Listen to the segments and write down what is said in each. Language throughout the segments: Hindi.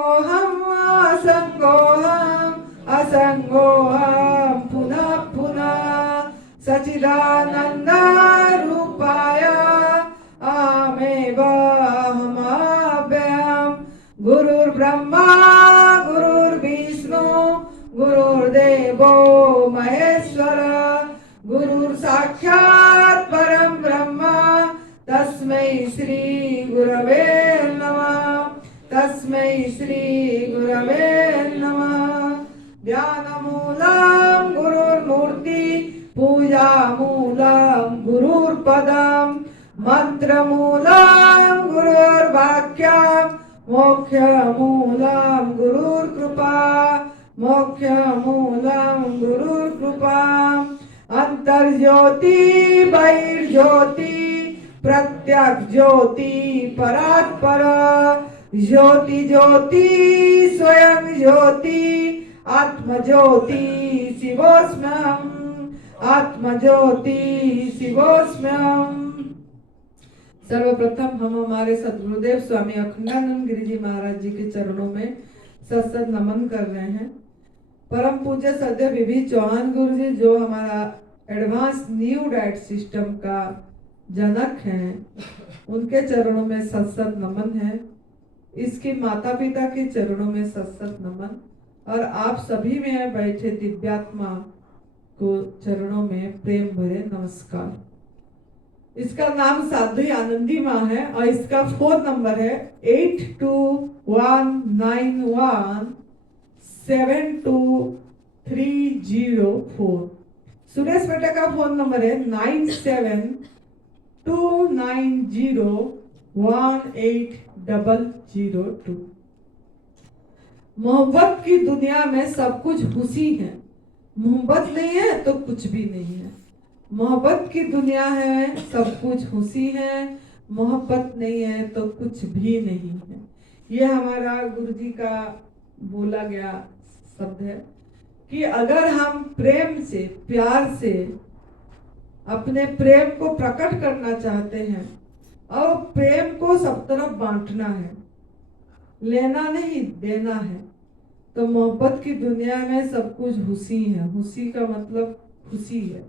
असंगोऽहम् असंगोऽहम् असंगोऽहम् पुनः पुनः सच्चिदानंद रूपाय अहमेव अहमव्ययम् गुरुर्ब्रह्मा गुरुर्विष्णु गुरुर्देवो महेश्वर गुरुर्साक्षात् परं ब्रह्म तस्मै श्री गुरवे नमः तस्मै श्री गुरवे नमः ध्यानमूलं गुरुर्मूर्ति पूजामूलं गुरुर्पदं मंत्रमूलं गुरुर्वाक्यं मोक्षमूलं गुरुर्कृपा मोक्षमूलं गुरुर्कृपा अंतर्ज्योति बहिर्ज्योति प्रत्यक्ष ज्योति परात्पर ज्योति ज्योति स्वयं ज्योति आत्म ज्योति शिवोस्म्यहम् आत्म ज्योति शिवोस्म्यहम्। सर्वप्रथम हम हमारे सद्गुरुदेव स्वामी अखंडानंद गिरि जी महाराज जी के चरणों में सत्संग नमन कर रहे हैं। परम पूज्य सद्य विभि चौहान गुरु जी जो हमारा एडवांस न्यू डाइट सिस्टम का जनक हैं, उनके चरणों में सत्संग नमन है। इसके माता पिता के चरणों में सत्संग नमन और आप सभी में बैठे दिव्यात्मा को चरणों में प्रेम भरे नमस्कार। इसका नाम साध्वी आनंदी माँ है और इसका फोन नंबर है 8219172304। सुरेश बेटा का फोन नंबर है 9729018002। मोहब्बत की दुनिया में सब कुछ खुशी है, मोहब्बत नहीं है तो कुछ भी नहीं है। मोहब्बत की दुनिया है, सब कुछ खुशी है, मोहब्बत नहीं है तो कुछ भी नहीं है। ये हमारा गुरुजी का बोला गया शब्द है कि अगर हम प्रेम से प्यार से अपने प्रेम को प्रकट करना चाहते हैं और प्रेम को सब तरफ बांटना है, लेना नहीं देना है, तो मोहब्बत की दुनिया में सब कुछ खुशी है। खुशी का मतलब खुशी है।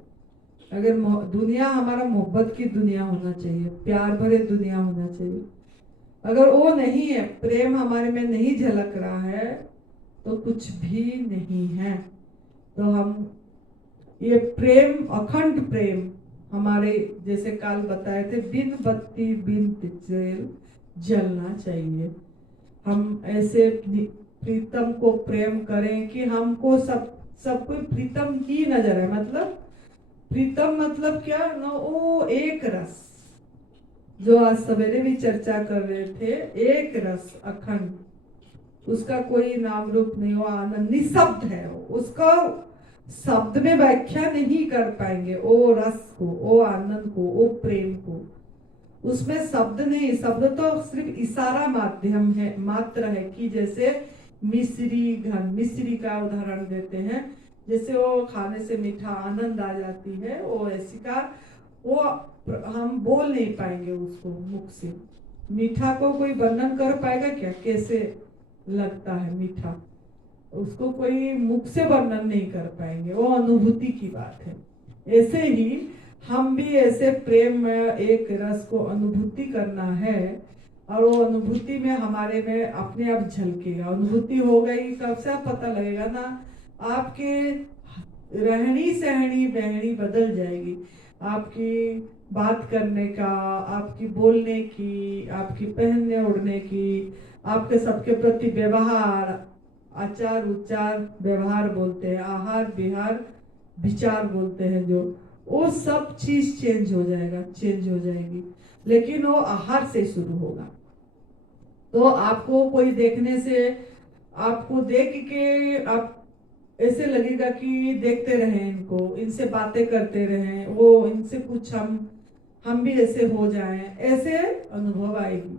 अगर दुनिया हमारा मोहब्बत की दुनिया होना चाहिए, प्यार भरे दुनिया होना चाहिए। अगर वो नहीं है, प्रेम हमारे में नहीं झलक रहा है तो कुछ भी नहीं है। तो हम ये प्रेम अखंड प्रेम हमारे जैसे काल बताए थे, बिन बत्ती बिन तेल जलना चाहिए। हम ऐसे प्रीतम को प्रेम करें कि हमको सब कोई प्रीतम ही नजर है। मतलब प्रीतम मतलब क्या ना, वो एक रस जो आज सवेरे भी चर्चा कर रहे थे, एक रस अखंड, उसका कोई नाम रूप नहीं, वो आनंद निशब्द है। उसका शब्द में व्याख्या नहीं कर पाएंगे वो रस को, वो आनंद को, वो प्रेम को। उसमें शब्द नहीं, शब्द तो सिर्फ इशारा माध्यम है, मात्र है। कि जैसे मिश्री घन, मिश्री का उदाहरण देते हैं, जैसे वो खाने से मीठा आनंद आ जाती है, वो ऐसी का वो हम बोल नहीं पाएंगे उसको मुख से। मीठा को कोई वर्णन कर पाएगा क्या, कैसे लगता है मीठा, उसको कोई मुख से वर्णन नहीं कर पाएंगे, वो अनुभूति की बात है। ऐसे ही हम भी ऐसे प्रेम में एक रस को अनुभूति करना है और वो अनुभूति में हमारे में अपने आप झलकेगा। अनुभूति हो गई कब से पता लगेगा ना, आपके रहनी सहनी बहनी बदल जाएगी। आपकी बात करने का, आपकी बोलने की, आपकी पहनने ओढ़ने की, आपके सबके प्रति व्यवहार, आचार उच्चार व्यवहार बोलते हैं, आहार विहार विचार बोलते हैं, जो वो सब चीज चेंज हो जाएगा, चेंज हो जाएगी। लेकिन वो आहार से शुरू होगा। तो आपको कोई देखने से, आपको देख के आप ऐसे लगेगा कि देखते रहें इनको, इनसे बातें करते रहें, वो इनसे कुछ हम भी ऐसे हो जाएं, ऐसे अनुभव आएगी।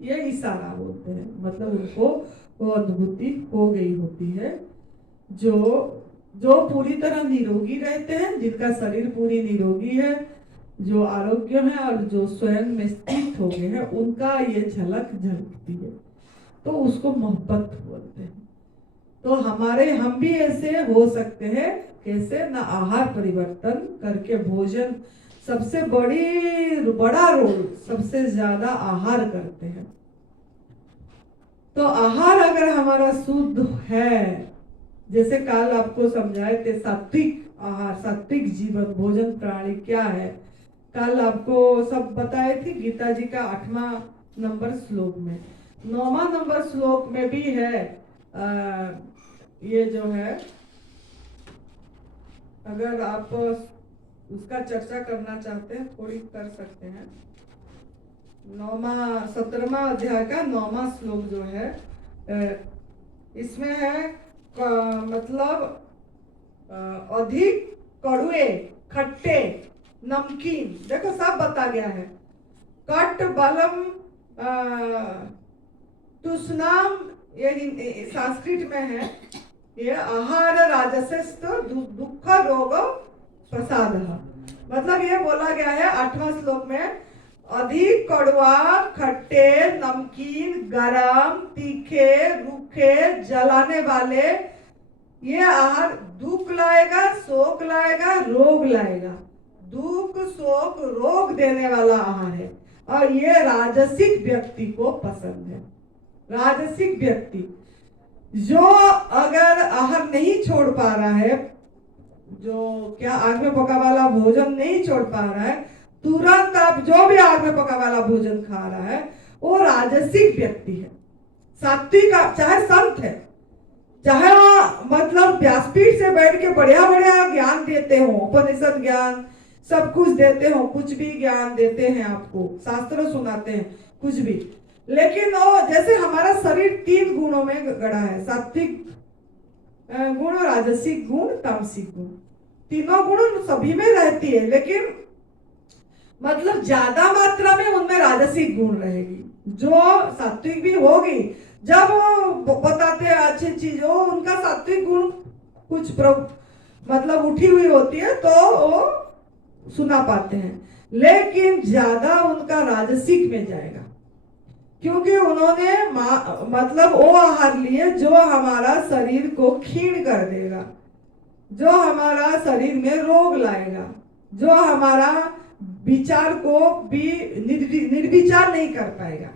ये इशारा बोलते हैं, मतलब उनको वो अनुभूति हो गई होती है। जो पूरी तरह निरोगी रहते हैं, जिनका शरीर पूरी निरोगी है, जो आरोग्य है और जो स्वयं में स्थित हो गए हैं, उनका ये झलक झलकती है। तो उसको मोहब्बत बोलते हैं। तो हम भी ऐसे हो सकते हैं, कैसे ना, आहार परिवर्तन करके भोजन सबसे बड़ा रोल सबसे ज्यादा आहार करते हैं। तो आहार अगर हमारा शुद्ध है, जैसे कल आपको समझाए थे सात्विक आहार, सात्विक जीवन भोजन प्रणाली क्या है, कल आपको सब बताए थे गीता जी का 8वां नंबर श्लोक में। 9वां नंबर श्लोक में भी है ये जो है, अगर आप उसका चर्चा करना चाहते हैं थोड़ी कर सकते हैं। 17वां अध्याय का 9वां श्लोक जो है, इसमें है मतलब अधिक कड़वे, खट्टे, नमकीन, देखो सब बता गया है। कट बलम तुष्णाम, ये संस्कृत में है, ये आहार राजसस्त दुख रोग प्रसाद। मतलब ये बोला गया है 8वां श्लोक में, अधिक कड़वा, खट्टे, नमकीन, गरम, तीखे, रूखे, जलाने वाले ये आहार दुख लाएगा, शोक लाएगा, रोग लाएगा। दुख, शोक, रोग देने वाला आहार है और ये राजसिक व्यक्ति को पसंद है। राजसिक व्यक्ति जो अगर आहार नहीं छोड़ पा रहा है, जो क्या आग में पका वाला भोजन नहीं छोड़ पा रहा है, तुरंत आप जो भी आग में पका वाला भोजन खा रहा है वो राजसिक व्यक्ति है। सात्विक चाहे संत है, चाहे मतलब व्यासपीठ से बैठ के बढ़िया बढ़िया ज्ञान देते हो, उपनिषद ज्ञान सब कुछ देते हो, कुछ भी ज्ञान देते हैं आपको, शास्त्र सुनाते हैं, कुछ भी, लेकिन वो जैसे हमारा शरीर 3 गुणों में गढ़ा है, सात्विक गुण, राजसिक गुण, तामसिक गुण। तीनों गुण सभी में रहती है, लेकिन मतलब ज्यादा मात्रा में उनमें राजसिक गुण रहेगी। जो सात्विक भी होगी, जब वो बताते हैं अच्छी चीज हो, उनका सात्विक गुण कुछ मतलब उठी हुई होती है तो वो सुना पाते हैं, लेकिन ज्यादा उनका राजसिक में जाएगा, क्योंकि उन्होंने मतलब वो आहार लिए जो हमारा शरीर को क्षीण कर देगा, जो हमारा शरीर में रोग लाएगा, जो हमारा विचार को भी निर्विचार नहीं कर पाएगा।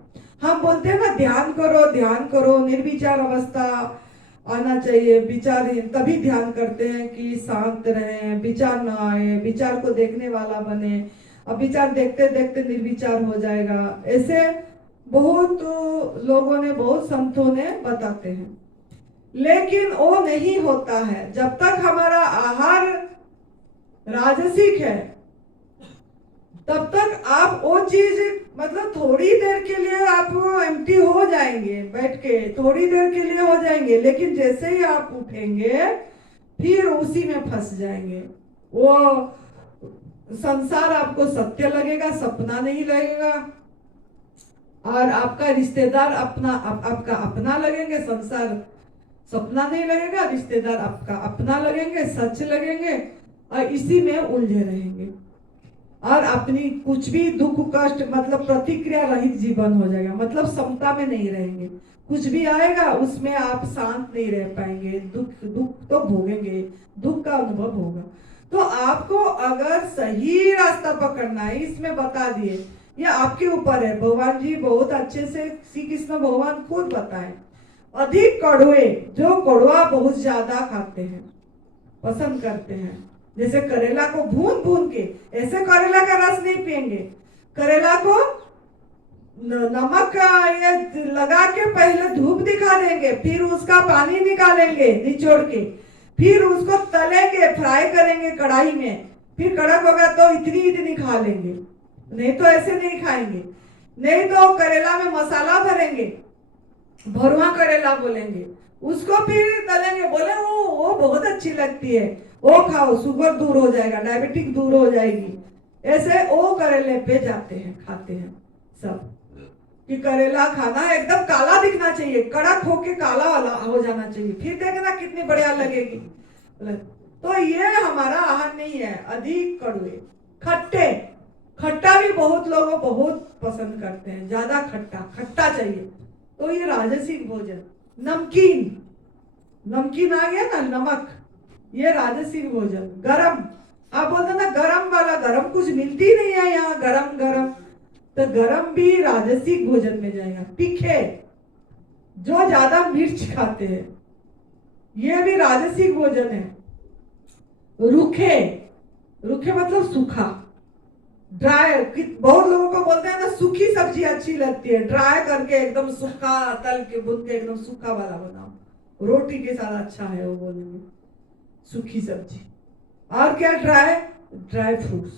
हम बोलते हैं ना ध्यान करो, निर्विचार अवस्था आना चाहिए, विचारहीन, तभी ध्यान करते हैं कि शांत रहें, विचार न आए, विचार को देखने वाला बने। अब विचार देखते देखते निर्विचार हो जाएगा, ऐसे बहुत लोगों ने, बहुत संतों ने बताते हैं, लेकिन वो नहीं होता है। जब तक हमारा आहार राजसिक है तब तक आप वो चीज मतलब थोड़ी देर के लिए आप एम्प्टी हो जाएंगे, बैठ के थोड़ी देर के लिए हो जाएंगे, लेकिन जैसे ही आप उठेंगे फिर उसी में फंस जाएंगे। वो संसार आपको सत्य लगेगा, सपना नहीं लगेगा, और आपका रिश्तेदार आपका अपना लगेंगे, संसार सपना नहीं लगेगा, रिश्तेदार आपका अपना लगेंगे, सच लगेंगे, और इसी में उलझे रहेंगे और अपनी कुछ भी दुख कष्ट मतलब प्रतिक्रिया रहित जीवन हो जाएगा, मतलब समता में नहीं रहेंगे। कुछ भी आएगा उसमें आप शांत नहीं रह पाएंगे, दुख तो भोगेंगे, दुख का अनुभव होगा। तो आपको अगर सही रास्ता पकड़ना है, इसमें बता दिए, ये आपके ऊपर है। भगवान जी बहुत अच्छे से, श्री कृष्ण भगवान खुद बताए, अधिक कड़वे, जो कड़वा बहुत ज्यादा खाते हैं, पसंद करते हैं, जैसे करेला को भून भून के, ऐसे करेला का रस नहीं पिएंगे, करेला को नमक ये लगा के पहले धूप दिखा देंगे, फिर उसका पानी निकालेंगे निचोड़ के, फिर उसको तलेंगे, फ्राई करेंगे कढ़ाई में, फिर कड़क होगा तो इतनी इतनी खा लेंगे, नहीं तो ऐसे नहीं खाएंगे। नहीं तो करेला में मसाला भरेंगे, भरुआ करेला बोलेंगे, उसको फिर तलेंगे, बोले वो बहुत अच्छी लगती है, वो खाओ, शुगर दूर हो जाएगा, डायबिटिक दूर हो जाएगी। ऐसे वो करेले पे जाते हैं, खाते हैं सब, कि करेला खाना है, एकदम काला दिखना चाहिए, कड़क होके काला वाला हो जाना चाहिए, फिर देखना कितनी बढ़िया लगेगी। तो ये हमारा आहार नहीं है। अधिक कड़वे, खट्टे, खट्टा भी बहुत लोग बहुत पसंद करते हैं, ज्यादा खट्टा चाहिए, तो ये राजसिक भोजन। नमकीन, नमकीन आ गया ना, नमक, ये राजसिक भोजन। गरम, आप बोलते ना गरम वाला, गरम कुछ मिलती नहीं है यहाँ, गरम गरम, तो गरम भी राजसिक भोजन में जाएगा। तीखे, जो ज्यादा मिर्च खाते हैं, ये भी राजसिक भोजन है। रूखे, रूखे मतलब सूखा, ड्राई, बहुत लोगों को बोलते हैं ना सूखी सब्जी अच्छी लगती है, ड्राई करके एकदम सूखा तल के भून के एकदम सूखा वाला बनाओ, रोटी के साथ अच्छा है वो बोलेंगे सूखी सब्जी। और क्या ड्राई? ड्राई फ्रूट्स,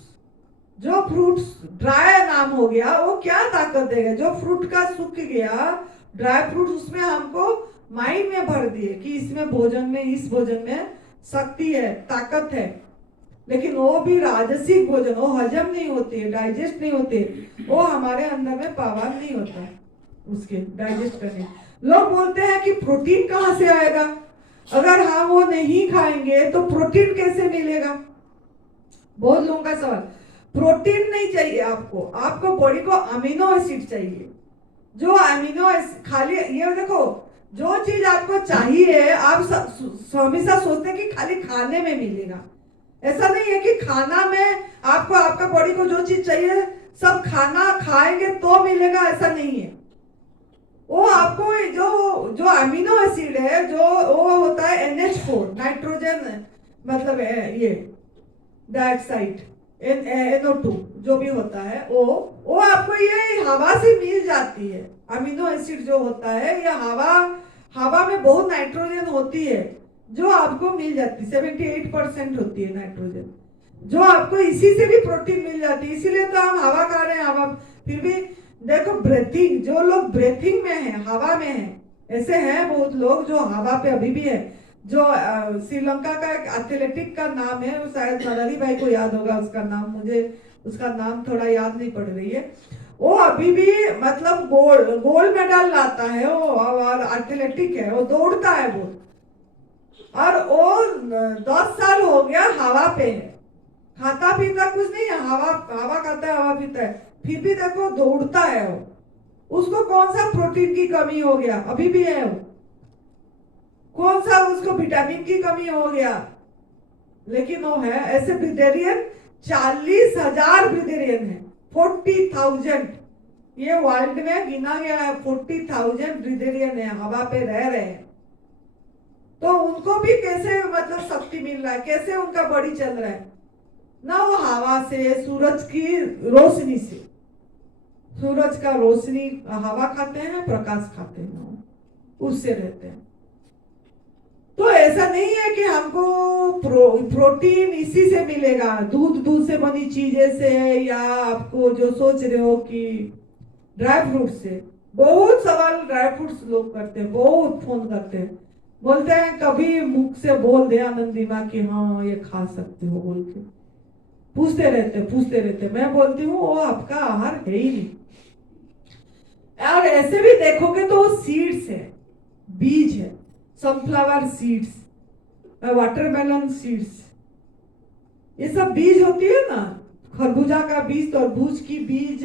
जो फ्रूट्स ड्राई नाम हो गया, वो क्या ताकत देगा? जो फ्रूट का सूख गया ड्राई फ्रूट, उसमें हमको माइंड में भर दिए कि इसमें भोजन में, इस भोजन में शक्ति है, ताकत है, लेकिन वो भी राजसिक भोजन, वो हजम नहीं होती है, डाइजेस्ट नहीं होते, वो हमारे अंदर में पावर नहीं होता है उसके डाइजेस्ट करने। लोग बोलते हैं कि प्रोटीन कहाँ से आएगा? अगर हम वो नहीं खाएंगे तो प्रोटीन कैसे मिलेगा? बहुत लोगों का सवाल। प्रोटीन नहीं चाहिए आपको, आपको बॉडी को अमीनो एसिड चाहिए। जो अमीनो एसिड खाली, ये देखो, जो चीज आपको चाहिए आप हमेशा सोचते हैं कि खाली खाने में मिलेगा। ऐसा नहीं है कि खाना में आपको, आपका बॉडी को जो चीज चाहिए सब खाना खाएंगे तो मिलेगा, ऐसा नहीं है। वो आपको जो अमीनो एसिड है, जो वो होता है NH4, नाइट्रोजन मतलब ये डाइऑक्साइड, NO2 जो भी होता है, वो आपको ये हवा से मिल जाती है। अमीनो एसिड जो होता है, ये हवा में बहुत नाइट्रोजन होती है, जो आपको मिल जाती है, 78% होती है नाइट्रोजन, जो आपको इसी से भी प्रोटीन मिल जाती है। इसीलिए तो हम हवा खा रहे हैं। हवा फिर भी देखो, ब्रेथिंग, जो लोग ब्रेथिंग में है, हवा में है, ऐसे हैं बहुत लोग जो हवा पे अभी भी है। जो श्रीलंका का एक एथलेटिक का नाम है, वो शायद नरहरी भाई को याद होगा उसका नाम, मुझे उसका नाम थोड़ा याद नहीं पड़ रही है। वो अभी भी मतलब गोल्ड मेडल लाता है वो, और एथलेटिक है, वो दौड़ता है बहुत, और वो 10 साल हो गया हवा पे है, खाता पीता कुछ नहीं है, हवा खाता है, हवा पीता है, फिर भी देखो दौड़ता है वो। उसको कौन सा प्रोटीन की कमी हो गया? अभी भी है वो। कौन सा उसको विटामिन की कमी हो गया? लेकिन वो है। ऐसे ब्रिगेडियर 40,000 ब्रिगेडियर है, 40,000, ये वर्ल्ड में गिना गया है, 40,000 ब्रिगेडियर है, हवा पे रह रहे हैं। तो उनको भी कैसे मतलब शक्ति मिल रहा है, कैसे उनका बॉडी चल रहा है? ना वो हवा से, सूरज की रोशनी से, सूरज का रोशनी, हवा खाते हैं, प्रकाश खाते हैं, उससे रहते हैं। तो ऐसा नहीं है कि हमको प्रोटीन इसी से मिलेगा, दूध से बनी चीजें से, या आपको जो सोच रहे हो कि ड्राई फ्रूट से। बहुत सवाल ड्राई फ्रूट्स लोग करते हैं, बहुत फोन करते हैं, बोलते हैं कभी मुख से बोल दे आनंदी माँ कि हाँ ये खा सकते हो बोल के, पूछते रहते। मैं बोलती हूँ वो आपका आहार है ही नहीं। और ऐसे भी देखोगे तो वो सीड्स है, बीज है, सनफ्लावर सीड्स, वाटरमेलन सीड्स, ये सब बीज होती है ना। खरबूजा का बीज, तरबूज की बीज,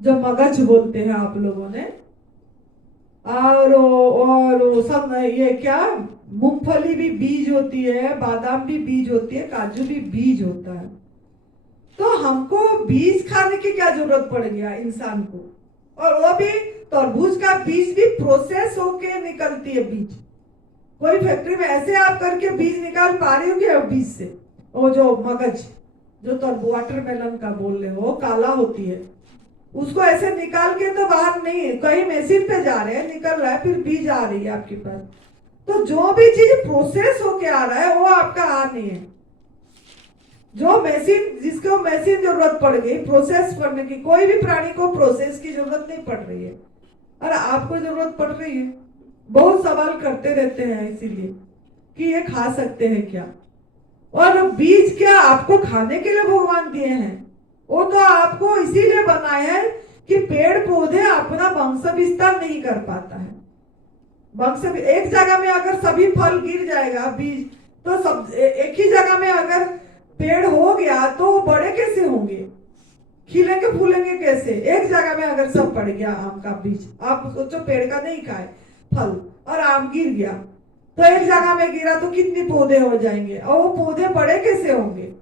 जो मगज बोलते हैं आप लोगों ने, और सब ये क्या, मूंगफली भी बीज होती है, बादाम भी बीज होती है, काजू भी बीज होता है। तो हमको बीज खाने की क्या जरूरत पड़ गया इंसान को? और वो भी तरबूज का बीज भी प्रोसेस होके निकलती है बीज। कोई फैक्ट्री में ऐसे आप करके बीज निकाल पा रही हो क्या बीज से? वो जो मगज, जो तरबूज वाटरमेलन का बोल रहे हो, काला होती है, उसको ऐसे निकाल के तो बाहर नहीं, कहीं मशीन पे जा रहे हैं, निकल रहा है, फिर बीज आ रही है आपके पास। तो जो भी चीज प्रोसेस होके आ रहा है वो आपका आहार नहीं है। जो मशीन, जिसको मशीन जरूरत पड़ गई प्रोसेस करने की, कोई भी प्राणी को प्रोसेस की जरूरत नहीं पड़ रही है, और आपको जरूरत पड़ रही है। बहुत सवाल करते रहते हैं इसीलिए कि ये खा सकते हैं क्या, और बीज क्या आपको खाने के लिए भगवान दिए हैं? वो तो आपको इसीलिए बनाए हैं कि पेड़ पौधे अपना वंश विस्तार नहीं कर पाता है। वंश एक जगह में अगर सभी फल गिर जाएगा बीज, तो सब एक ही जगह में अगर पेड़ हो गया तो वो बड़े कैसे होंगे? खिलेंगे फूलेंगे कैसे? एक जगह में अगर सब पड़ गया आम का बीज, आप सोचो पेड़ का नहीं खाए फल और आम गिर गया, तो एक जगह में गिरा तो कितने पौधे हो जाएंगे, और वो पौधे बड़े कैसे होंगे?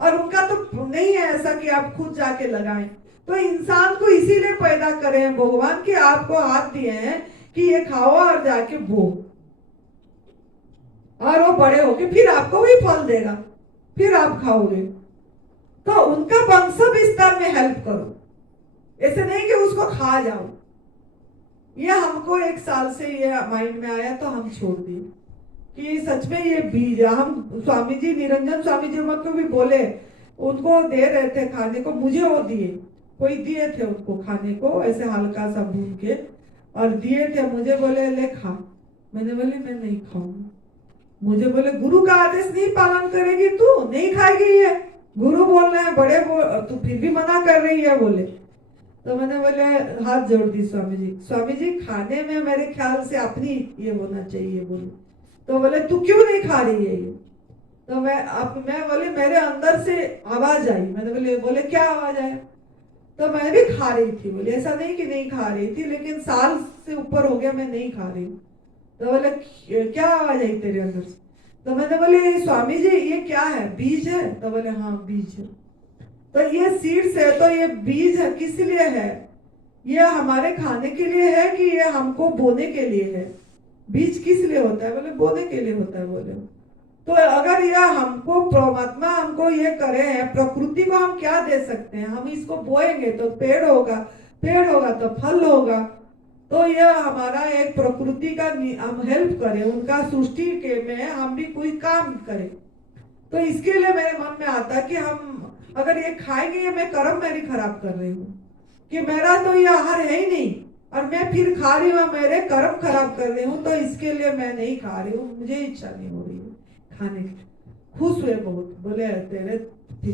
और उनका तो नहीं है ऐसा कि आप खुद जाके लगाएं। तो इंसान को इसीलिए पैदा करे हैं भगवान कि आपको हाथ दिए हैं कि ये खाओ और जाके बो, और वो बड़े होके फिर आपको वही फल देगा, फिर आप खाओगे। तो उनका वंश विस्तार में हेल्प करो, ऐसे नहीं कि उसको खा जाओ। ये हमको 1 साल से ये माइंड में आया तो हम छोड़ दिए कि सच में ये बीज है। हम स्वामी जी, निरंजन स्वामी जी को भी बोले, उनको दे रहे थे खाने को, मुझे वो दिए, कोई दिए थे उनको खाने को ऐसे हल्का सा भून के और दिए थे, मुझे बोले ले खा। मैंने बोले मैं नहीं खाऊंगी। मुझे बोले गुरु का आदेश नहीं पालन करेगी तू, नहीं खाएगी ये, गुरु बोल रहे हैं, बड़े तू फिर भी मना कर रही है बोले। तो मैंने बोले हाथ जोड़ दी स्वामी जी, स्वामी जी खाने में मेरे ख्याल से अपनी ये होना चाहिए बोले। तो बोले तू क्यों नहीं खा रही है ये? तो मैं बोले मेरे अंदर से आवाज आई। मैंने बोले क्या आवाज आया? तो मैं भी खा रही थी बोले, ऐसा नहीं कि नहीं खा रही थी, लेकिन साल से ऊपर हो गया मैं नहीं खा रही। तो बोले क्या आवाज आई तेरे अंदर से? तो मैंने बोले स्वामी जी ये क्या है, बीज है? तो बोले हाँ बीज है। तो ये सीड्स है, तो ये बीज है किस लिए है? ये हमारे खाने के लिए है कि ये हमको बोने के लिए है? बीज किस लिए होता है? बोले बोने के लिए होता है बोले। तो अगर यह हमको परमात्मा हमको ये करे है, प्रकृति को हम क्या दे सकते हैं? हम इसको बोएंगे तो पेड़ होगा, पेड़ होगा तो फल होगा। तो यह हमारा एक प्रकृति का हम हेल्प करें, उनका सृष्टि के में हम भी कोई काम करें। तो इसके लिए मेरे मन में आता कि हम अगर ये खाएंगे, ये मैं कर्म मेरी खराब कर रही हूँ कि मेरा तो ये आहार है ही नहीं और मैं फिर खा रही हूँ, मेरे कर्म खराब कर रही हूँ, तो इसके लिए मैं नहीं खा रही हूँ, मुझे इच्छा नहीं हो रही है खाने की। खुश हुए बहुत, बोले तेरे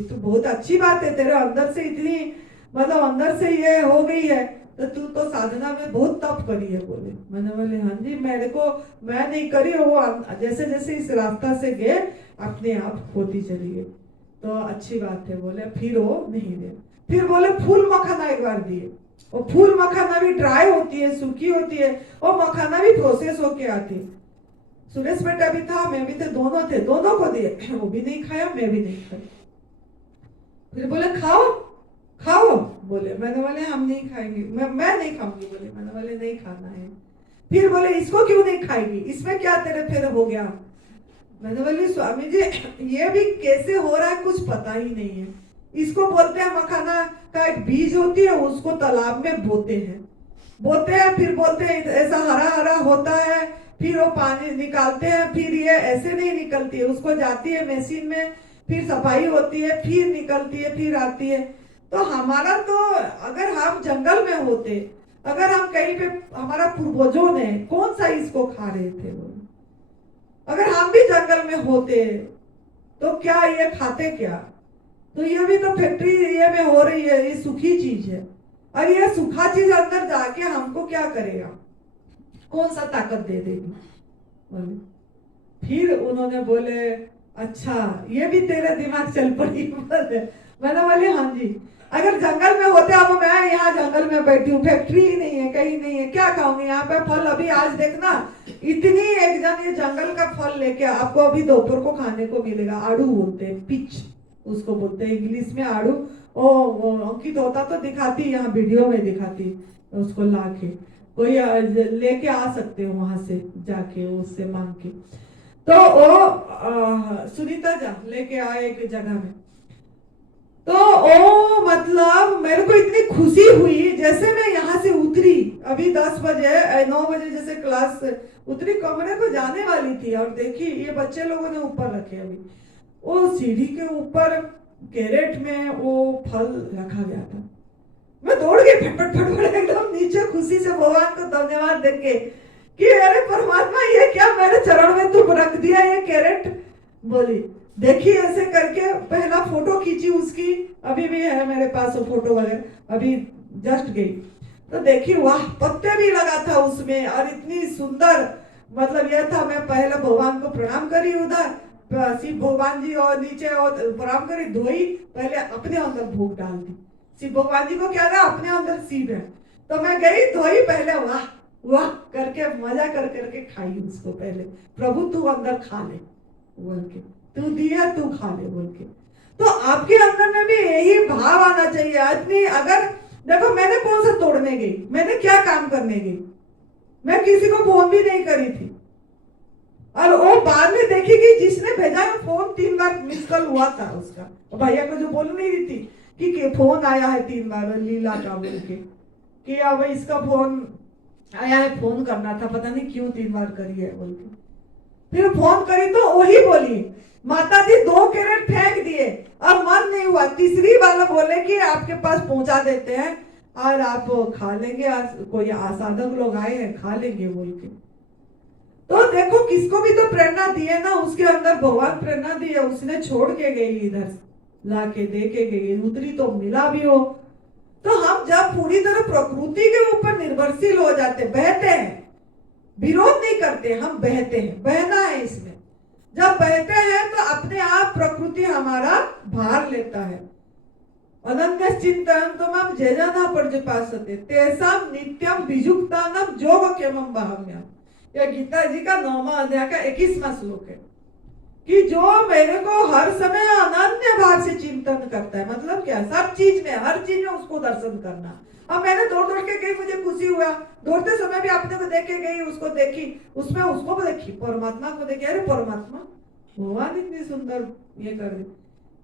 तो बहुत अच्छी बात है, तेरे अंदर से इतनी मतलब अंदर से ये हो गई है, तो तू तो साधना में बहुत तप करी है बोले। मैंने बोले हाँ जी, मेरे को मैं नहीं करी, वो जैसे जैसे इस रास्ता से गए अपने आप होती चली गई। तो अच्छी बात है बोले। फिर वो नहीं दे, फिर बोले फूल मखाना एक बार दिए। वो फूल मखाना भी ड्राई होती है, सूखी होती है, और मखाना भी प्रोसेस होके आती है। सुरेश बेटा भी था, मैं भी थे, दोनों थे, दोनों को दिए, वो भी नहीं खाया, मैं भी नहीं खाई। फिर बोले खाओ खाओ बोले। मैंने बोले हम नहीं खाएंगे, मैं नहीं खाऊंगी बोले। मैंने बोले नहीं खाना है। फिर बोले इसको क्यों नहीं खाएगी, इसमें क्या तेरे फिर हो गया? मैंने बोली स्वामी जी ये भी कैसे हो रहा है कुछ पता ही नहीं है। इसको बोलते हैं मखाना का एक बीज होती है, उसको तालाब में बोते हैं, फिर बोलते हैं ऐसा हरा हरा होता है, फिर वो पानी निकालते हैं, फिर ये ऐसे नहीं निकलती है, उसको जाती है मशीन में, फिर सफाई होती है, फिर निकलती है, फिर आती है। तो हमारा तो अगर हम जंगल में होते, अगर हम कहीं पे, हमारा पूर्वजों ने कौन सा इसको खा रहे थे लोग, अगर हम भी जंगल में होते तो क्या ये खाते क्या? तो ये भी तो फैक्ट्री ये में हो रही है, ये सूखी चीज है, और ये सूखा चीज अंदर जाके हमको क्या करेगा, कौन सा ताकत दे देगी बोले। फिर उन्होंने बोले अच्छा ये भी तेरे दिमाग चल पड़ी बोले। मैंने बोले हाँ जी, अगर जंगल में होते, अब मैं यहाँ जंगल में बैठी हूँ, फैक्ट्री ही नहीं है, कहीं नहीं है, क्या खाऊंगी यहाँ पे फल? अभी आज देखना इतनी एक जन ये जंगल का फल लेके आपको अभी दोपहर को खाने को मिलेगा। आड़ू बोलते हैं, पिच उसको बोलते हैं इंग्लिश में आड़ू। ओ अंकित होता तो दिखाती, यहाँ वीडियो में दिखाती, उसको ला के कोई लेके आ सकते हो वहां से जाके उससे मांग के। तो वो सुनीता जा लेके आए एक जगह में, तो ओ मतलब मेरे को इतनी खुशी हुई, जैसे मैं यहाँ से उतरी अभी 10 बजे 9 बजे जैसे क्लास उतरी, कमरे को जाने वाली थी, और देखी ये बच्चे लोगों ने ऊपर रखे, अभी वो सीढ़ी के ऊपर कैरेट में वो फल रखा गया था। मैं दौड़ गई फटफट फटफट एकदम नीचे, खुशी से भगवान को धन्यवाद देके कि अरे परमात्मा ये क्या मेरे चरण में तू रख दिया ये कैरेट। बोली देखिए ऐसे करके पहला फोटो खींची उसकी, अभी भी है मेरे पास वो फोटो वगैरह, अभी जस्ट गई तो देखी वाह पत्ते भी लगा था उसमें, और इतनी सुंदर मतलब यह था। मैं पहले भगवान को प्रणाम करी उधर, शिव भगवान जी और नीचे और प्रणाम करी, धोई, पहले अपने अंदर भोग डाल दी, शिव भगवान जी को क्या था, अपने अंदर शिव है। तो मैं गई धोई पहले, वाह वाह करके मजा कर करके खाई उसको पहले, प्रभु तू अंदर खा ले बोल के, तू दिया तू खा ले बोल के। तो आपके अंदर में भी यही भाव आना चाहिए। आदमी अगर देखो, मैंने कौन सा तोड़ने गई, मैंने क्या काम करने गई, मैं किसी को फोन भी नहीं करी थी। और वो बाद में देखी कि जिसने भेजा है फोन 3 बार मिस कॉल हुआ था उसका, तो भैया को जो बोल नहीं रही थी कि फोन आया है 3 बार लीला का बोल के, कि अब इसका फोन आया है, फोन करना था, पता नहीं क्यों 3 बार करी है बोल के। फिर फोन करी तो वही बोली, माता जी 2 कैरेट फेंक दिए और मन नहीं हुआ, तीसरी वाला बोले कि आपके पास पहुंचा देते हैं और आप खा लेंगे, कोई साधक लोग आए हैं खा लेंगे बोल के। तो देखो किसको भी तो प्रेरणा दिए ना, उसके अंदर भगवान प्रेरणा दिए, उसने छोड़ के गई, इधर लाके दे के गई, उतरी तो मिला भी हो। तो हम जब पूरी तरह प्रकृति के ऊपर निर्भरशील हो जाते, बहते हैं, विरोध नहीं करते, हम बहते हैं, बहना है इसमें। जब बहते हैं तो अपने आप प्रकृति हमारा भार लेता है। अनन्य चिंतन तुम जेजना पर्यपासते तेसाम नित्यम विजुक्तानम जोगक्षेमम बहाम्यम। यह गीता जी का 9वां अध्याय का 21वां श्लोक है कि जो मेरे को हर समय अनन्य भाव से चिंतन करता है, मतलब क्या, सब चीज में, हर चीज में उसको दर्शन करना। अब मैंने दौड़ दौड़ के गई, मुझे खुशी हुआ, दौड़ते समय भी अपने को देख के गई, उसको देखी, उसमें उसको भी देखी, परमात्मा को देखी, अरे परमात्मा भगवान इतनी सुंदर ये कर रही।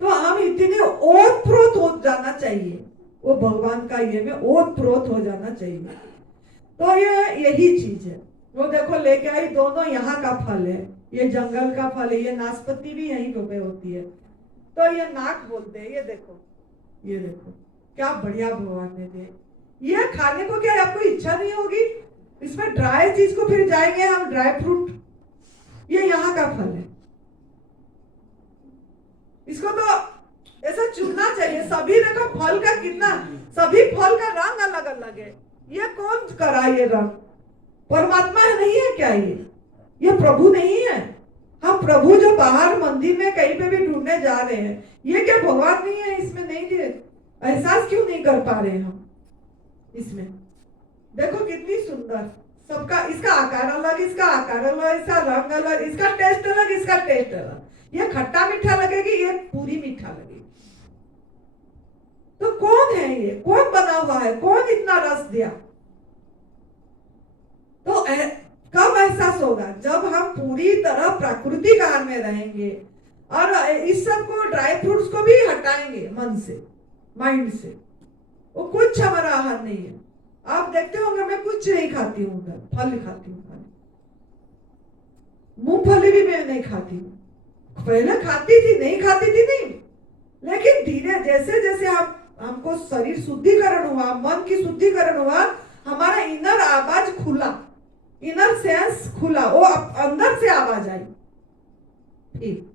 तो हम इतने ओतप्रोत हो जाना चाहिए, वो भगवान का ये में ओतप्रोत हो जाना चाहिए। तो ये यही चीज है। वो देखो लेके आई, दोनों यहाँ का फल है, ये जंगल का फल है, ये नाशपाती भी यहीं पे होती है। तो ये नाक बोलते हैं, ये देखो, ये देखो क्या बढ़िया भगवान ने दिए। ये खाने को क्या आपको इच्छा नहीं होगी? इसमें ड्राई चीज को फिर जाएंगे हम, ड्राई फ्रूट, ये यहाँ का फल है, इसको तो ऐसा चुनना चाहिए। सभी देखो फल का कितना, सभी फल का रंग अलग अलग है, ये कौन करा ये रंग? परमात्मा नहीं है क्या ये प्रभु नहीं है? हम प्रभु जो बाहर मंदिर में कहीं पे भी ढूंढने जा रहे हैं, ये क्या भगवान नहीं है इसमें? नहीं दिए, एहसास क्यों नहीं कर पा रहे हम इसमें? देखो कितनी सुंदर, सबका, इसका आकार अलग, इसका आकार अलग, इसका रंग अलग, इसका टेस्ट अलग, इसका टेस्ट अलग। ये खट्टा मीठा लगेगी, ये पूरी मीठा लगेगी। तो कौन है ये? कौन बना हुआ है? कौन इतना रस दिया? तो कब एहसास होगा? जब हम पूरी तरह प्रकृति का आहार में रहेंगे और इस सब को, ड्राई फ्रूट्स को भी हटाएंगे मन से, माइंड से। वो कुछ हमारा आहार नहीं है। आप देखते होंगे मैं कुछ नहीं खाती हूँ, फल खाती हूँ, मूंगफली भी मैं नहीं खाती हूँ। पहले खाती थी, नहीं खाती थी नहीं, लेकिन धीरे जैसे जैसे हमको शरीर शुद्धिकरण हुआ, मन की शुद्धिकरण हुआ, हमारा इनर आवाज खुला, इनर सेंस खुला, वो अंदर से आवाज आई। ठीक,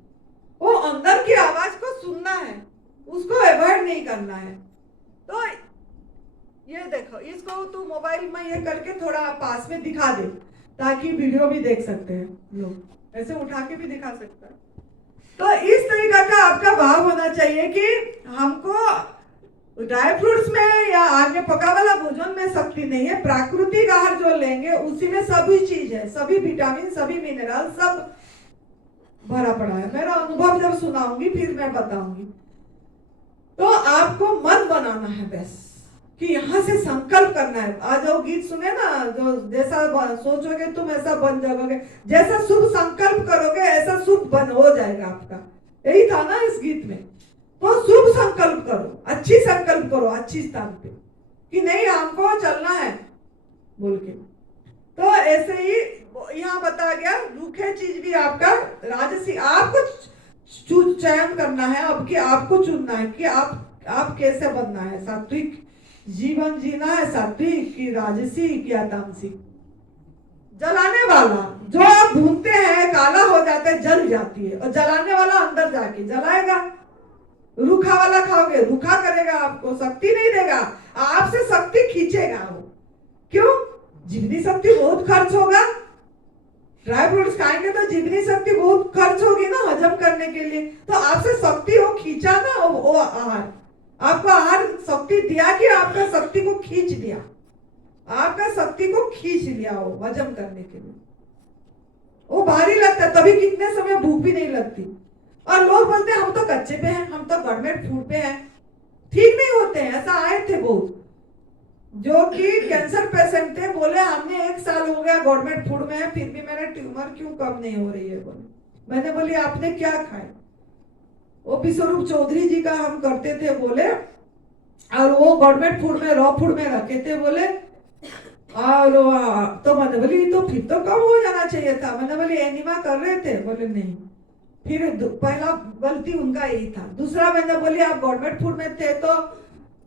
वो अंदर की आवाज को सुनना है, उसको अवॉइड नहीं करना है। तो ये देखो, इसको तू मोबाइल में ये करके थोड़ा पास में दिखा दे, ताकि वीडियो भी देख सकते हैं लोग, ऐसे उठा के भी दिखा सकता है। तो इस तरीका का आपका भाव होना चाहिए कि हमको ड्राई फ्रूट्स में या आगे पका वाला भोजन में शक्ति नहीं है। प्राकृतिक आहार जो लेंगे उसी में सभी चीज है, सभी विटामिन, सभी मिनरल, सब भरा पड़ा है। मेरा अनुभव जब सुनाऊंगी फिर मैं बताऊंगी। तो आपको मन बनाना है बस, कि यहाँ से संकल्प करना है। आज वो गीत सुने ना, जो जैसा सोचोगे तुम ऐसा बन जाओगे, जैसा शुभ संकल्प करोगे ऐसा शुभ बन हो जाएगा आपका। यही था ना इस गीत में। तो शुभ संकल्प करो, अच्छी संकल्प करो, अच्छी स्थान पे, कि नहीं हमको चलना है बोल के। तो ऐसे ही यहाँ बताया गया, रूखे चीज भी आपका राजसी, आपको चयन करना है अब, कि आपको चुनना है कि आप कैसे बनना है। सात्विक जीवन जीना है, सात्विक की राजसी या तामसिक। जलाने वाला जो आप भूनते हैं, काला हो जाता है, जल जाती है, और जलाने वाला अंदर जाके जलाएगा। रूखा वाला खाओगे, रूखा करेगा, आपको शक्ति नहीं देगा, आपसे शक्ति खींचेगा वो। क्यों? जीवनी शक्ति बहुत खर्च होगा। ड्राई फ्रूट्स खाएंगे तो जीवनी शक्ति बहुत खर्च होगी ना हजम करने के लिए, तो आपसे शक्ति वो खींचा ना वो आहार, आपको आहार शक्ति दिया कि आपका शक्ति को खींच दिया, आपका शक्ति को खींच लिया वो हजम करने के लिए। वो भारी लगता है, तभी कितने समय भूख भी नहीं लगती। और लोग बोलते हैं हम तो कच्चे पे हैं, हम तो गवर्नमेंट फूड पे हैं। ठीक नहीं होते हैं। ऐसा आए थे बहुत जो कि कैंसर पेशेंट थे, बोले हमने 1 साल हो गया गवर्नमेंट फूड में है, फिर भी मेरा ट्यूमर क्यों कम नहीं हो रही है। बोले मैंने बोली आपने क्या खाया। वो विश्वरूप चौधरी जी का हम करते थे बोले, और वो गवर्नमेंट फूड में रॉ फूड में रखे थे बोले। और तो मैंने बोली तो फिर तो कम हो जाना चाहिए था। मैंने बोली एनिमा कर रहे थे। बोले नहीं। फिर पहला गलती उनका यही था। दूसरा मैंने बोली आप गवर्नमेंट फूड में थे तो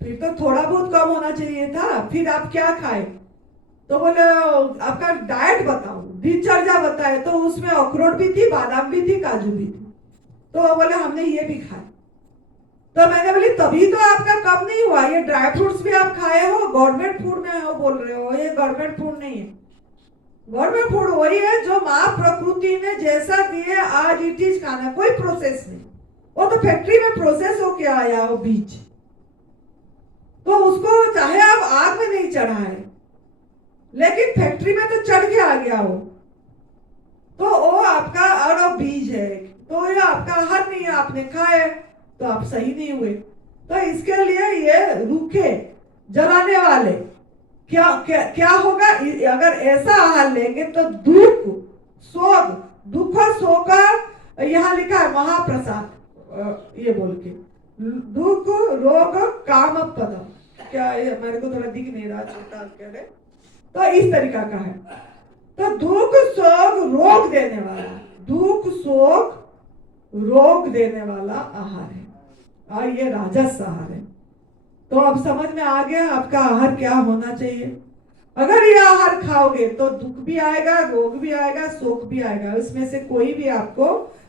फिर तो थोड़ा बहुत कम होना चाहिए था, फिर आप क्या खाए। तो बोले आपका डाइट बताओ, दिनचर्या बताए। तो उसमें अखरोट भी थी, बादाम भी थी, काजू भी थी। तो बोले हमने ये भी खाए। तो मैंने बोली तभी तो आपका कम नहीं हुआ। ये ड्राई फ्रूट्स भी आप खाए हो, गवर्नमेंट फूड में हो बोल रहे हो, ये गवर्नमेंट फूड नहीं है। गवर्नमेंट फूड वही है जो माँ प्रकृति ने जैसा दिए आज इट इज खाना, कोई प्रोसेस नहीं। वो तो फैक्ट्री में प्रोसेस होके आया वो बीज, तो उसको चाहे आप आग में नहीं चढ़ाए, लेकिन फैक्ट्री में तो चढ़ के आ गया वो, तो वो आपका और बीज है। तो ये आपका आहार नहीं है, आपने खाए तो आप सही नहीं हुए। तो इसके लिए ये रूखे जलाने वाले क्या क्या क्या होगा अगर ऐसा आहार लेंगे तो दुख शोक, दुख शोक यहाँ लिखा है महाप्रसाद, ये बोल के दुख रोग काम पदम, क्या ये मेरे को थोड़ा दिख नहीं रहा छोटा अक्षर है, तो इस तरीका का है। तो दुख शोक रोग देने वाला, दुख शोक रोग देने वाला आहार है, और ये राजस आहार है। तो अब समझ में आ गया आपका आहार क्या होना चाहिए। अगर ये आहार खाओगे तो दुख भी आएगा, रोग भी आएगा, शोक भी आएगा, इसमें से कोई भी आपको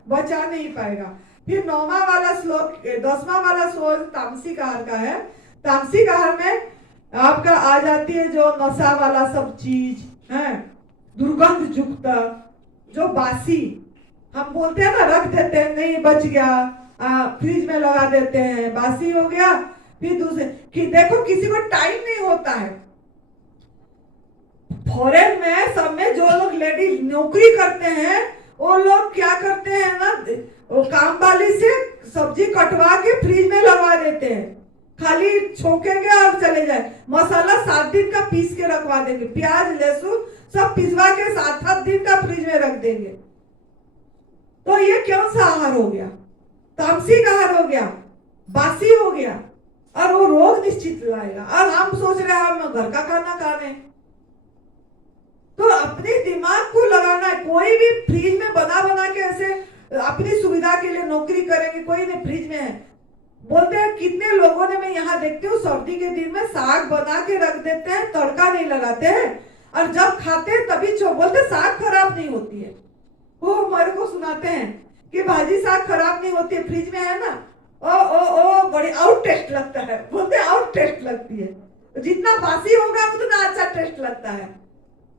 बचा नहीं पाएगा। फिर 9वां वाला श्लोक, 10वां वाला श्लोक तामसिक आहार का है। तामसिक आहार में आपका आ जाती है जो नशा वाला सब चीज है, दुर्गंध युक्त, जो बासी हम बोलते हैं ना, रख देते हैं नहीं बच गया, फ्रिज में लगा देते हैं, बासी हो गया। फिर दूसरे कि देखो किसी को टाइम नहीं होता है। फॉरेन में सब में जो लोग लेडीज नौकरी करते हैं वो लोग क्या करते हैं ना, वो काम वाली से सब्जी कटवा के फ्रिज में लगा देते हैं, खाली छोकेंगे और चले जाए। मसाला 7 दिन का पीस के रखवा देंगे, प्याज लहसुन सब पिसवा के 7-7 दिन का फ्रिज में रख देंगे। तो ये कौन सा आहार हो गया, तामसिक आहार हो गया, बासी हो गया, और वो रोग निश्चित लाएगा। और हम सोच रहे हैं हम घर का खाना खा रहे हैं। तो अपने दिमाग को लगाना है। कोई भी फ्रिज में बना बना के ऐसे अपनी सुविधा के लिए नौकरी करेंगे, कोई नहीं फ्रिज में है। बोलते हैं कितने लोगों ने, मैं यहाँ देखती हूँ सर्दी के दिन में साग बना के रख देते हैं, तड़का नहीं लगाते हैं, और जब खाते हैं तभी बोलते साग खराब नहीं होती है। वो हमारे को सुनाते हैं कि भाजी साग खराब नहीं होती है, फ्रिज में है ना, ओ बड़ी आउट टेस्ट लगता है। बोलते आउट टेस्ट लगती है, जितना बासी होगा उतना अच्छा टेस्ट लगता है,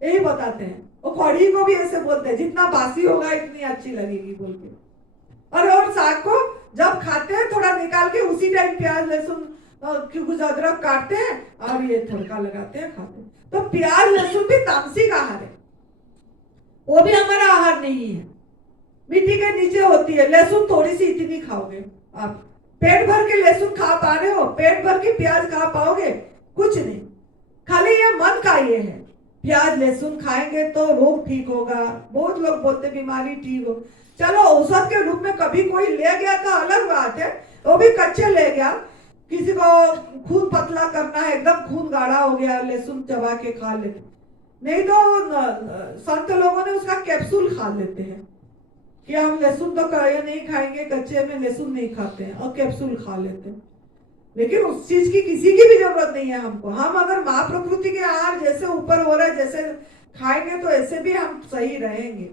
यही बताते हैं। वो कढ़ी को भी ऐसे बोलते हैं, जितना बासी होगा इतनी अच्छी लगेगी बोल के। और साग को जब खाते हैं थोड़ा निकाल के उसी टाइम प्याज लहसुन कुछ अदरक काटते हैं और ये तड़का लगाते हैं, खाते हैं। तो प्याज लहसुन भी तामसिक आहार है, वो भी हमारा आहार नहीं है। मिट्टी के नीचे होती है। लहसुन थोड़ी सी इतनी खाओगे आप, पेट भर के लहसुन खा पा रहे हो, पेट भर के प्याज खा पाओगे, कुछ नहीं। खाली ये मन का ये है, प्याज लहसुन खाएंगे तो रोग ठीक होगा। बहुत लोग बोलते बीमारी ठीक हो, चलो औषध के रूप में कभी कोई ले गया तो अलग बात है, वो भी कच्चे ले गया। किसी को खून पतला करना है, एकदम खून गाढ़ा हो गया, लहसुन चबा के खा लेते, नहीं तो संत लोगों ने उसका कैप्सूल खा लेते हैं कि हम लहसुन तो नहीं खाएंगे, कच्चे में लहसुन नहीं खाते हैं, और कैप्सूल खा लेते हैं। लेकिन उस चीज की किसी की भी जरूरत नहीं है हमको। हम अगर माँ प्रकृति के आहार जैसे ऊपर हो रहा है जैसे खाएंगे तो ऐसे भी हम सही रहेंगे।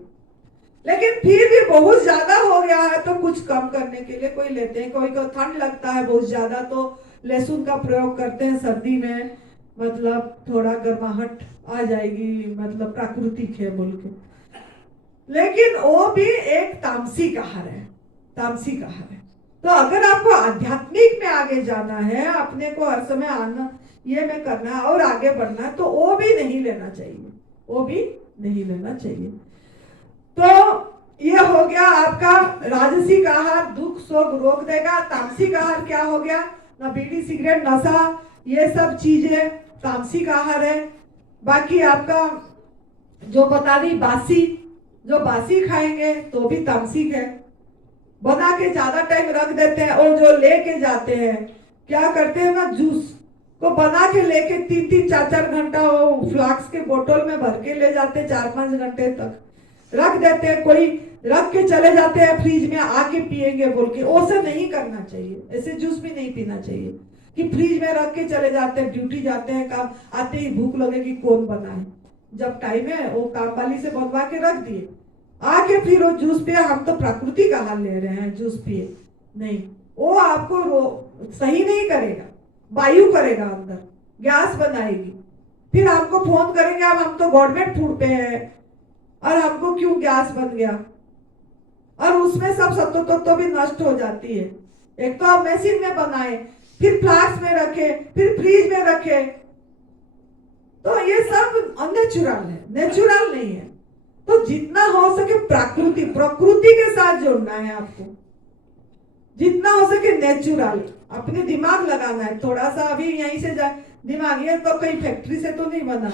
लेकिन फिर भी बहुत ज्यादा हो गया है तो कुछ कम करने के लिए कोई लेते हैं। कोई को ठंड लगता है बहुत ज्यादा तो लहसुन का प्रयोग करते हैं सर्दी में, मतलब थोड़ा गर्माहट आ जाएगी, मतलब प्राकृतिक है बोल के। लेकिन वो भी एक तामसिक आहार है, तामसिक आहार है। तो अगर आपको आध्यात्मिक में आगे जाना है, अपने को हर समय आना ये में करना है और आगे बढ़ना है, तो वो भी नहीं लेना चाहिए, वो भी नहीं लेना चाहिए। तो ये हो गया आपका राजसिक आहार, दुख शोक रोक देगा। तामसिक आहार क्या हो गया? ना बीड़ी सिगरेट नशा ये सब चीजें तामसिक आहार है। बाकी आपका जो बता दी बासी, जो बासी खाएंगे तो भी तामसिक है। बना के ज्यादा टाइम रख देते हैं, और जो लेके जाते हैं क्या करते हैं ना, जूस को बना के लेके 3-3 4-4 घंटा वो फ्लास्क के बोतल में भर के ले जाते हैं, 4-5 घंटे तक रख देते हैं। कोई रख के चले जाते हैं फ्रिज में, आके पिएंगे बोल के। ऐसे नहीं करना चाहिए, ऐसे जूस भी नहीं पीना चाहिए कि फ्रिज में रख के चले जाते हैं, ड्यूटी जाते हैं, काम आते ही भूख लगेगी कौन बनाए, जब टाइम है वो काम वाली से बनवा के रख दिए, आके फिर वो जूस पिए। हम तो प्रकृति का हाल ले रहे हैं, जूस पिए नहीं, वो आपको सही नहीं करेगा, वायु करेगा अंदर, गैस बनाएगी। फिर हमको फोन करेंगे, अब हम तो गवर्नमेंट फूड पे हैं और हमको क्यों गैस बन गया, और उसमें सब सत्व तत्व भी नष्ट हो जाती है। एक तो आप मशीन में बनाए, फिर फ्लास्क में रखे, फिर फ्रिज में रखे, तो ये सब अननेचुरल है, नेचुरल नहीं है। तो जितना हो सके प्रकृति के साथ जोड़ना है आपको, जितना हो सके नेचुरल अपने दिमाग लगाना है थोड़ा सा। अभी यहीं से जाए दिमाग, ये तो कहीं फैक्ट्री से तो नहीं बना,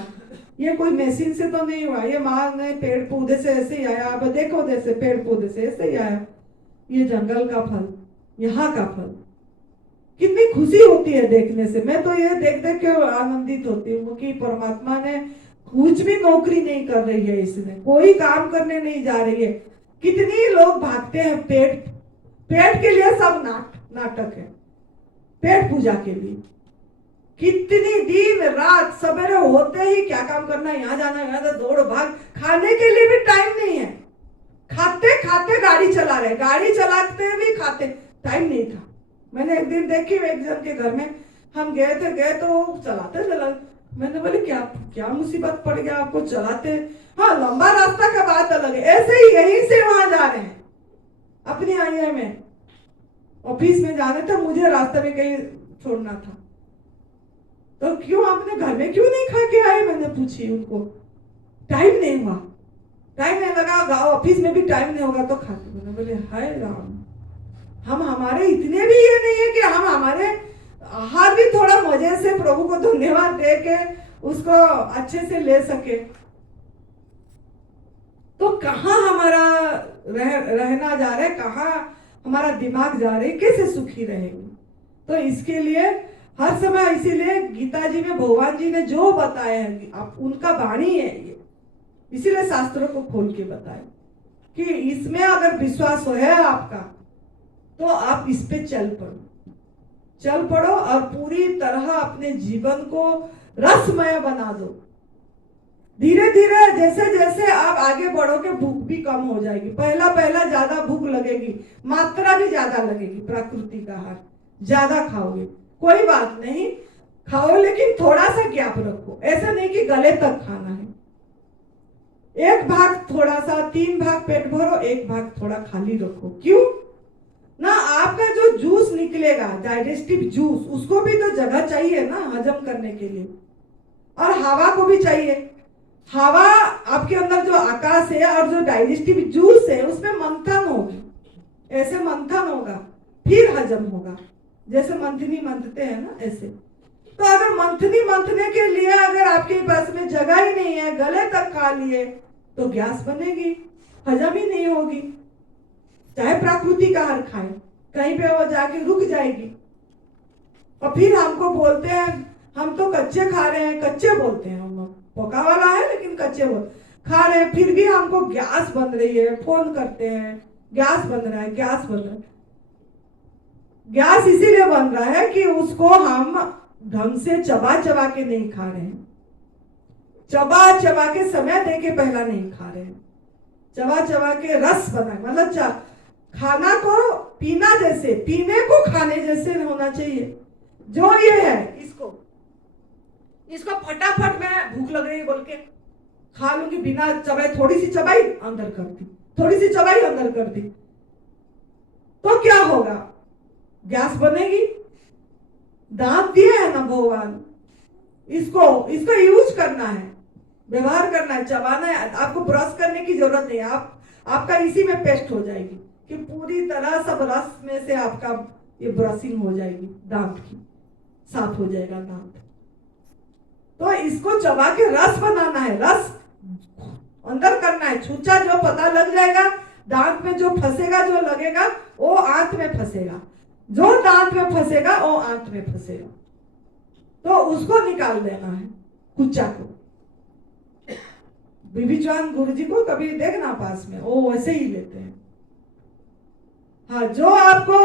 ये कोई मशीन से तो नहीं हुआ, ये माँ ने पेड़ पौधे से ऐसे ही आया। अब देखो जैसे पेड़ पौधे से ऐसे ही आया, ये जंगल का फल, यहाँ का फल, कितनी खुशी होती है देखने से। मैं तो ये देख देख के आनंदित होती हूँ कि परमात्मा ने कुछ भी नौकरी नहीं कर रही है, इसने कोई काम करने नहीं जा रही है। कितनी लोग भागते हैं पेट के लिए, सब नाटक है, पेट पूजा के लिए। कितनी दिन रात सवेरे होते ही क्या काम करना, यहाँ जाना, यहाँ तो दौड़ भाग, खाने के लिए भी टाइम नहीं है। खाते खाते गाड़ी चला रहे, गाड़ी चलाते भी खाते, टाइम नहीं था। मैंने एक दिन देखी एक जन के घर में हम गए तो चलाते, मैंने बोले क्या मुसीबत पड़ गया आपको चलाते। हाँ, लंबा रास्ता का बात अलग है, ऐसे ही यहीं से वहां जा रहे हैं अपनी आइया में, ऑफिस में जाने थे, मुझे रास्ते में कहीं छोड़ना था, तो क्यों आपने घर में क्यों नहीं खा के आए, मैंने पूछी उनको। टाइम नहीं हुआ, टाइम नहीं लगा, ऑफिस में भी टाइम नहीं होगा तो खाते। मैंने बोले हाय राम, हम हमारे इतने भी ये नहीं है कि हम हमारे आहार भी थोड़ा मजे से प्रभु को धन्यवाद दे के उसको अच्छे से ले सके। तो कहाँ हमारा रहना जा रहा है, कहाँ हमारा दिमाग जा रहा है, कैसे सुखी रहेंगे। तो इसके लिए हर समय, इसीलिए गीता जी में भगवान जी ने जो बताया है, आप उनका वाणी है ये, इसीलिए शास्त्रों को खोल के बताए कि इसमें अगर विश्वास है आपका तो आप इस पे चल पड़ो और पूरी तरह अपने जीवन को रसमय बना दो। धीरे धीरे जैसे जैसे आप आगे बढ़ोगे भूख भी कम हो जाएगी। पहला ज्यादा भूख लगेगी, मात्रा भी ज्यादा लगेगी, प्रकृति का आहार ज्यादा खाओगे कोई बात नहीं, खाओ लेकिन थोड़ा सा गैप रखो। ऐसा नहीं कि गले तक खाना है, एक भाग थोड़ा सा, 3 भाग पेट भरो, एक भाग थोड़ा खाली रखो। क्यों ना, आपका जो जूस निकलेगा डाइजेस्टिव जूस, उसको भी तो जगह चाहिए ना हजम करने के लिए, और हवा को भी चाहिए। हवा आपके अंदर जो आकाश है और जो डाइजेस्टिव जूस है उसमें मंथन होगी, ऐसे मंथन होगा फिर हजम होगा, जैसे मंथनी मंथते हैं ना ऐसे। तो अगर मंथने के लिए अगर आपके पास में जगह ही नहीं है, गले तक खा लिए तो गैस बनेगी, हजम ही नहीं होगी। चाहे प्रकृति का आहार खाए, कहीं पे वो जाके रुक जाएगी। और फिर हमको बोलते हैं हम तो कच्चे खा रहे हैं, कच्चे बोलते हैं हम लोग, पका वाला है लेकिन कच्चे खा रहे हैं, फिर भी हमको गैस बन रही है, फोन करते हैं गैस बन रहा है, गैस बन रहा है। गैस इसीलिए बन रहा है कि उसको हम ढंग से चबा चबा के नहीं खा रहे हैं, चबा चबा के समय दे के पहला नहीं खा रहे हैं, चबा चबा के रस बना, मतलब खाना को पीना जैसे, पीने को खाने जैसे होना चाहिए। जो ये है इसको फटाफट में भूख लग रही है बोल के खा लूंगी बिना चबाई, थोड़ी सी चबाई अंदर कर दी, थोड़ी सी चबाई अंदर कर दी, तो क्या होगा, गैस बनेगी? दांत दिए है ना भगवान, इसको यूज करना है, व्यवहार करना है, चबाना है। आपको ब्रश करने की जरूरत नहीं, आपका इसी में पेस्ट हो जाएगी कि पूरी तरह सब रस में से आपका ये ब्रशिंग हो जाएगी, दांत की साफ हो जाएगा दांत। तो इसको चबा के रस बनाना है, रस अंदर करना है। छूचा जो पता लग जाएगा, दांत में जो फंसेगा, जो लगेगा वो आंत में फंसेगा, जो दांत में फंसेगा वो आंत में फंसेगा। तो उसको निकाल देना है, कुच्चा को। बीबी चौहान गुरुजी को कभी देखना पास में, वो वैसे ही लेते हैं। हाँ, जो आपको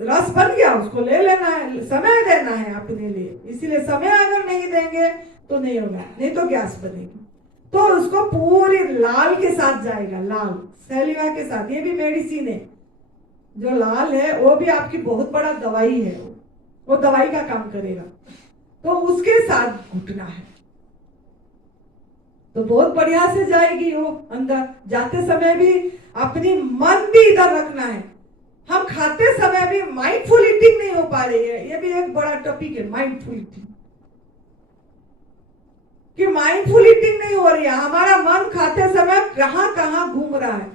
रस बन गया उसको ले लेना है, समय देना है अपने लिए। इसीलिए समय अगर नहीं देंगे तो नहीं होगा, नहीं तो गैस बनेगी। तो उसको पूरी लाल के साथ जाएगा, लाल सैलिवा के साथ। ये भी मेडिसिन है, जो लाल है वो भी आपकी बहुत बड़ा दवाई है, वो दवाई का काम करेगा। तो उसके साथ घुटना है तो बहुत बढ़िया से जाएगी वो अंदर। जाते समय भी अपनी मन भी इधर रखना है। हम खाते समय भी माइंडफुल ईटिंग नहीं हो पा रही है, ये भी एक बड़ा टॉपिक है, माइंडफुल ईटिंग। कि माइंडफुल ईटिंग नहीं हो रही है, हमारा मन खाते समय कहां कहां घूम रहा है।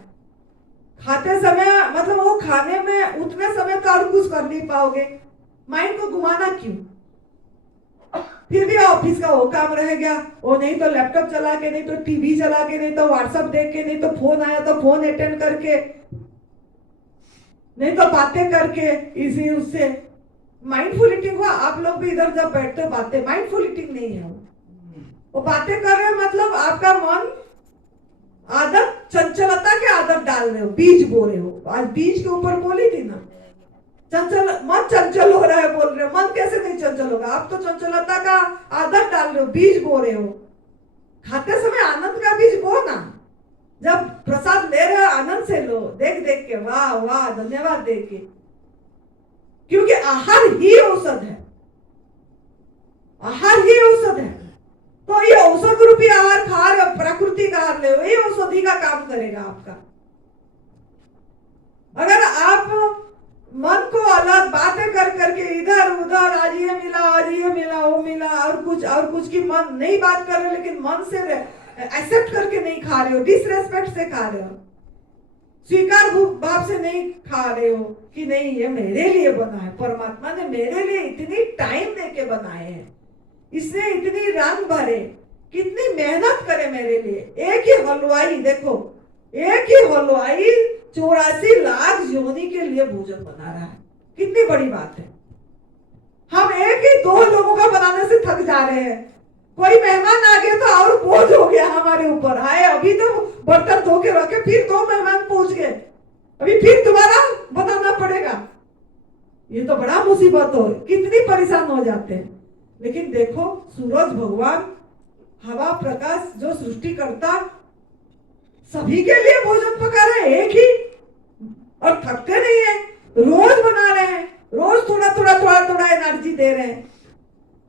खाते समय मतलब वो खाने में उतने समय तो और कुछ कर नहीं पाओगे, माइंड को घुमाना क्यों? फिर भी ऑफिस का वो काम रह गया, वो नहीं तो लैपटॉप चला के, नहीं तो टीवी चला के, नहीं तो व्हाट्सएप देख के, नहीं तो फोन आया तो फोन अटेंड करके, नहीं तो बातें करके, इसी उससे माइंडफुल ईटिंग हुआ। आप लोग भी इधर जब बैठते हो बातें, माइंडफुल ईटिंग नहीं है वो बातें कर रहे हैं, मतलब आपका मन आदत, चंचलता के आदत डाल रहे हो, बीज बो रहे हो। आज बीज के ऊपर बोली थी ना, चंचल मन चंचल हो रहा है बोल रहे हो। मन कैसे नहीं चंचल होगा? आप तो चंचलता का आदत डाल रहे हो, बीज बो रहे हो। खाते समय आनंद का बीज बो ना, जब प्रसाद ले रहे हो आनंद से लो, देख देख के, वाह वाह धन्यवाद दे के, क्योंकि आहार ही औषध है, आहार ही औषध है। तो ये औषध रूपी आहार खा रहे हो, प्राकृतिक आहार ले, ये औषधि का काम करेगा आपका। अगर आप मन को अलग बातें कर करके इधर उधर, आज ये मिला, आज ये मिला, वो मिला, और कुछ की मन नहीं बात कर रहे, लेकिन मन से एक्सेप्ट करके नहीं खा रहे हो, डिसरेस्पेक्ट से खा रहे हो, स्वीकार भाव से नहीं खा रहे हो कि नहीं ये मेरे लिए बना है, परमात्मा ने मेरे लिए इतनी टाइम देके बनाए हैं, इसने इतनी रंग भरे, कितनी मेहनत करे मेरे लिए। एक ही हलवाई देखो, एक ही हलवाई 84 लाख योनि के लिए भोजन बना रहा है, कितनी बड़ी बात है। हम एक ही 2 लोगों का बनाने से थक जा रहे हैं, कोई मेहमान आ गया तो और बोझ हो गया हमारे ऊपर। हाय, अभी तो बर्तन धो के रखे, फिर 2 मेहमान पहुंच गए, अभी फिर दोबारा बनाना पड़ेगा। ये तो बड़ा मुसीबत हो, कितनी परेशान हो जाते हैं। लेकिन देखो, सूरज भगवान, हवा प्रकाश जो सृष्टि करता, सभी के लिए भोजन पका रहे हैं एक ही, और थकते नहीं है, रोज बना रहे हैं, रोज थोड़ा एनर्जी दे रहे हैं।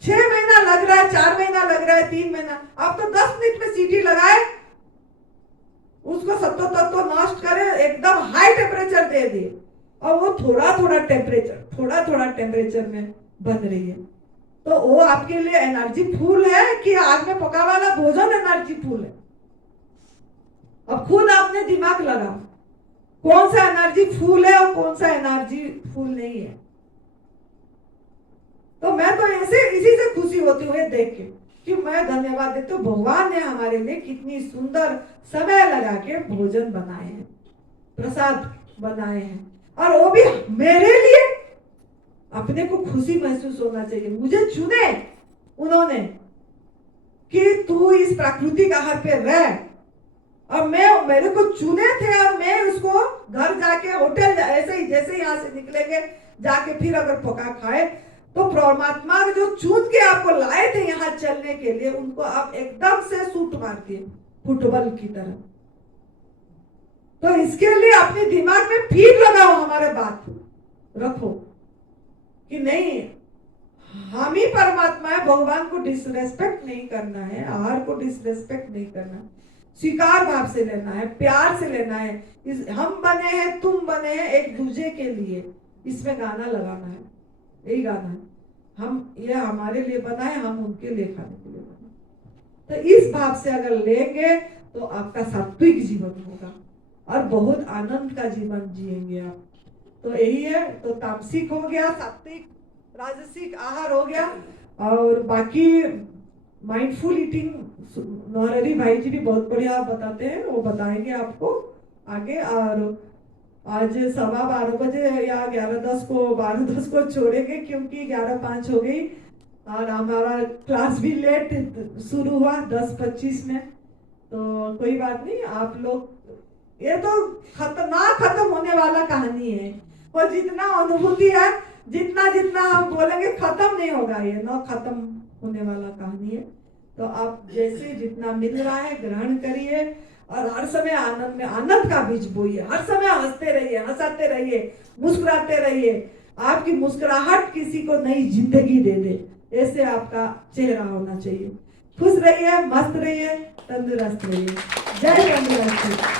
6 महीना लग रहा है, 4 महीना लग रहा है, 3 महीना, आप तो 10 मिनट में सीटी लगाए, उसको सत्तो तत्व नष्ट करे, एकदम हाई टेम्परेचर दे दिए, और वो थोड़ा टेम्परेचर में बन रही है। तो वो आपके लिए एनर्जी फुल है कि आग में पका वाला भोजन एनर्जी फुल है? अब खुद आपने दिमाग लगाओ, कौन सा एनर्जी फुल है और कौन सा एनर्जी फुल नहीं है। तो मैं तो ऐसे इसी से खुशी होती हूँ देख के, कि मैं धन्यवाद देती हूँ, भगवान ने हमारे लिए कितनी सुंदर समय लगा के भोजन बनाए हैं, प्रसाद बनाए हैं, और वो भी मेरे लिए। अपने को खुशी महसूस होना चाहिए, मुझे चुने उन्होंने कि तू इस प्राकृतिक आहार पे रह, और मेरे को चुने थे, और मैं उसको घर जाके होटल ऐसे ही जैसे यहाँ से निकलेंगे जाके फिर अगर पका खाए, तो परमात्मा जो चुन के आपको लाए थे यहाँ चलने के लिए, उनको आप एकदम से सूट मार दिए फुटबॉल की तरह। तो इसके लिए अपने दिमाग में फिर लगाओ, हमारे बात रखो कि नहीं, हम ही परमात्मा है, भगवान को डिसरेस्पेक्ट नहीं करना है, आहार को डिसरेस्पेक्ट नहीं करना, स्वीकार भाव से लेना है, प्यार से लेना है। हम बने हैं, तुम बने हैं एक दूसरे के लिए, इसमें गाना लगाना है, यही गाना है। हम ये हमारे लिए बनाए, हम उनके लिए खाने के लिए बनाए। तो इस भाव से अगर लेंगे तो आपका सात्विक जीवन होगा और बहुत आनंद का जीवन जिएंगे आप। तो यही है। तो तामसिक हो गया, सात्विक, राजसिक आहार हो गया, और बाकी माइंडफुल ईटिंग नौररी भाई जी भी बहुत बढ़िया बताते हैं, वो बताएंगे आपको आगे। और आज 12:15 या 11:10 को 12:10 को छोड़ेंगे क्योंकि 11:05 हो गई और हमारा क्लास भी लेट शुरू हुआ 10:25 में। तो कोई बात नहीं, आप लोग, ये तो खत्म होने वाला कहानी है। और जितना अनुभूति है, जितना जितना हम बोलेंगे खत्म नहीं होगा, ये ना खत्म होने वाला कहानी है। तो आप जैसे जितना मिल रहा है ग्रहण करिए और हर समय आनंद में आनंद का बीज बोइए। हर समय हंसते रहिए, हंसाते रहिए, मुस्कुराते रहिए। आपकी मुस्कुराहट किसी को नई जिंदगी दे दे, ऐसे आपका चेहरा होना चाहिए। खुश रहिए, मस्त रहिए, तंदुरुस्त रहिए। जय तंदुरुस्ती।